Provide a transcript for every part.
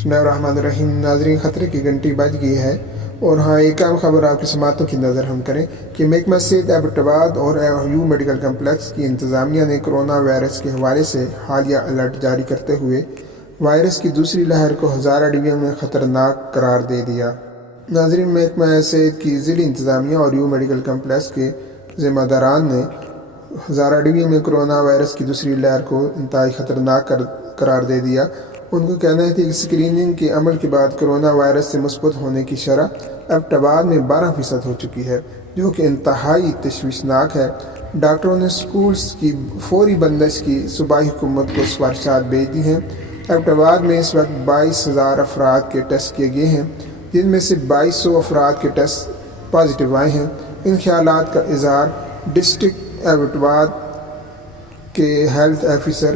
बिस्मिल्लाहिर्रहमानिर्रहीम। नाज़रीन, ख़तरे की घंटी बज गई है और हाँ, एक अहम खबर आपकी समातों की नज़र हम करें कि महकमा सेहत एबटाबाद और यू मेडिकल कम्प्लेक्स की इंतज़ामिया ने कोरोना वायरस के हवाले से हालिया अलर्ट जारी करते हुए वायरस की दूसरी लहर को हज़ारा डिवीज़न में ख़तरनाक करार दे दिया। नाज़रीन, महकमा सेहत की ज़िली इंतज़ामिया और यू मेडिकल कम्प्लेक्स के ज़िम्मेदारान ने हज़ारा डिवीज़न में कोरोना वायरस की दूसरी लहर को इंतहाई ख़तरनाक करार दे दिया। उनका कहना है कि स्क्रीनिंग के अमल के बाद कोरोना वायरस से मुस्बत होने की शरह एबटाबाद में 12% हो चुकी है, जो कि इंतहाई तशवीशनाक है। डॉक्टरों ने स्कूल्स की फौरी बंदिश की सूबाई हुकूमत को सिफारिशात भेज दी हैं। एबटाबाद में इस वक्त 22,000 अफराद के टेस्ट किए गए हैं, जिनमें से 2200 अफराद के टेस्ट पॉजिटिव आए हैं। इन ख्यालात का इज़हार डिस्ट्रिक्ट एबटाबाद के हेल्थ ऑफिसर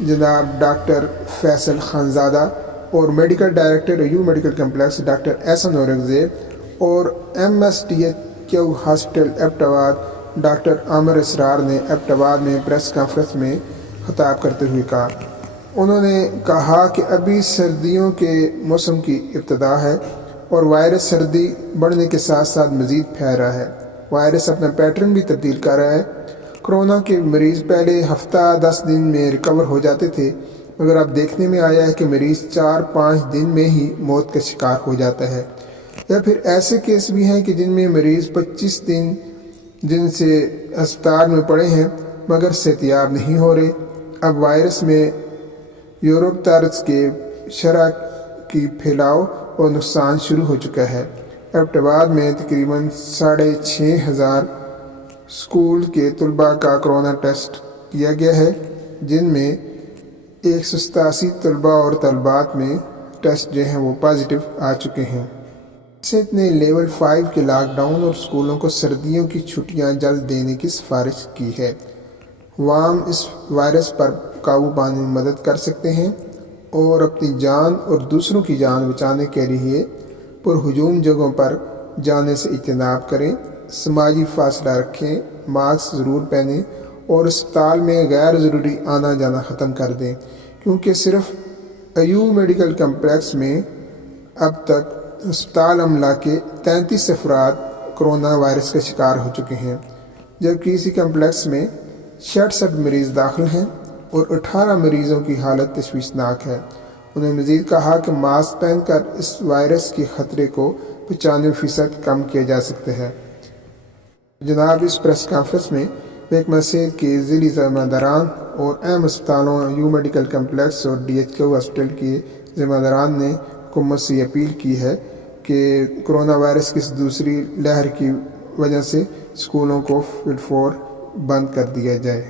जनाब डॉक्टर फैसल खानज़ादा और मेडिकल डायरेक्टर यू medical complex doctor Ehsan Aurangzeb और MSTHQ hospital Abbottabad doctor Amir Israr ने एबटाबाद में प्रेस कॉन्फ्रेंस में खिताब करते हुए कहा। उन्होंने कहा कि अभी सर्दियों के मौसम की इब्तिदा है और वायरस सर्दी बढ़ने के साथ साथ मज़ीद फैल रहा है। वायरस अपना पैटर्न भी तब्दील कर रहा है। कोरोना के मरीज़ पहले हफ्ता 10 दिन में रिकवर हो जाते थे, मगर अब देखने में आया है कि मरीज़ 4-5 दिन में ही मौत का शिकार हो जाता है। या फिर ऐसे केस भी हैं कि जिनमें मरीज़ 25 दिन से अस्पताल में पड़े हैं मगर सेहतयाब नहीं हो रहे। अब वायरस में यूरोप तर्ज के शरह की फैलाव और नुकसान शुरू हो चुका है। एबटाबाद में तकरीबन 6,500 स्कूल के तलबा का कोरोना टेस्ट किया गया है, जिनमें 187 तलबा और तलबात में टेस्ट जो हैं वो पॉजिटिव आ चुके हैं। सेहत ने लेवल 5 के लॉकडाउन और स्कूलों को सर्दियों की छुट्टियां जल्द देने की सिफारिश की है। वाम इस वायरस पर काबू पाने में मदद कर सकते हैं और अपनी जान और दूसरों की जान बचाने के लिए पुरहुजूम जगहों पर जाने से इज्तनाब करें, समाजी फासला रखें, मास्क ज़रूर पहनें और अस्पताल में गैर ज़रूरी आना जाना ख़त्म कर दें, क्योंकि सिर्फ यू मेडिकल कम्प्लेक्स में अब तक अस्पताल अमला के 33 अफराद कोरोना वायरस का शिकार हो चुके हैं, जबकि इसी कम्प्लेक्स में 66 मरीज़ दाखिल हैं और 18 मरीज़ों की हालत तशवीशनाक है। उन्होंने मज़ीद कहा कि मास्क पहनकर इस वायरस के ख़तरे को 95% कम किया जा सकता है। जनाब, इस प्रेस कॉन्फ्रेंस में महकमा सेहत के ज़िली ज़िम्मेदारान और अहम अस्पतालों यू मेडिकल कम्प्लेक्स और DHQ हॉस्पिटल के ज़िम्मेदारान ने हुकूमत से अपील की है कि कोरोना वायरस की दूसरी लहर की वजह से स्कूलों को फिलफौर बंद कर दिया जाए।